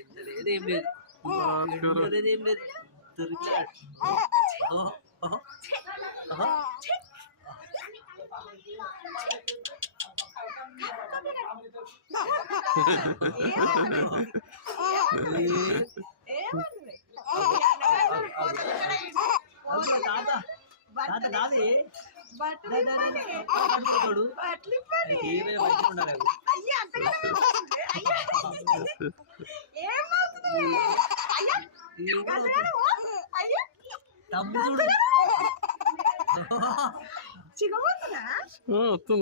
ఎంత లేదు ఏం లేదు ఏం లేదు దొరికాడు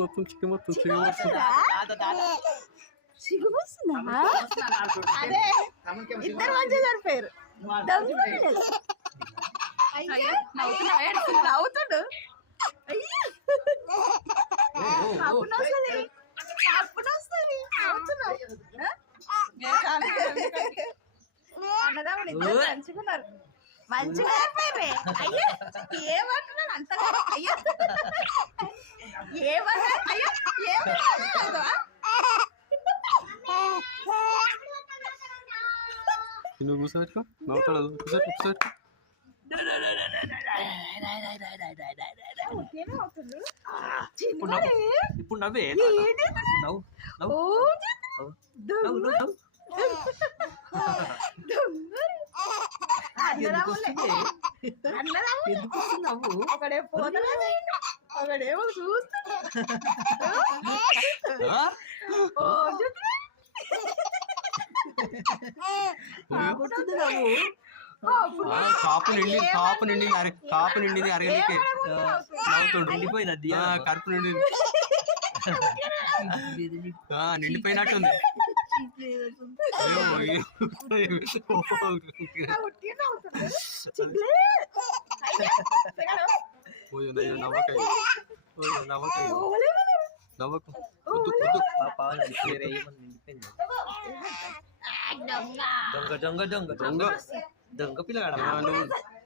వస్తుంది చికెన్ వస్తుంది సిగ్గుమొస్తుందా? అదే ఇద్దరు మంచిగా సరిపోయారు. నవ్వుతుడు అన్నదమ్ముడు ఇద్దరు మంచుకున్నారు. మంచిగా సరిపోయారే. అయ్యో ఏమంటున్నాను అంతగా? అయ్యో ఏమన్నా? అయ్యో ఏమన్నా? నువ్వు కూర్చోబెట్టుకో నవ్వుతాడు కూర్చోబెట్టుకో ఇప్పుడు నవ్వే నవ్వు ఒకడే పోతలే ఒకడేమో చూస్తున్నా కాపు నిండింది అరగలికే నిండిపోయింది కడుపు నిండిపోయినట్టుంది నవ్వకు దొంగ దొంగ దొంగ దొంగ పిల్లగాడ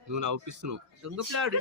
నువ్వు నవ్వుపిస్తున్నావు దొంగ పిల్లాడు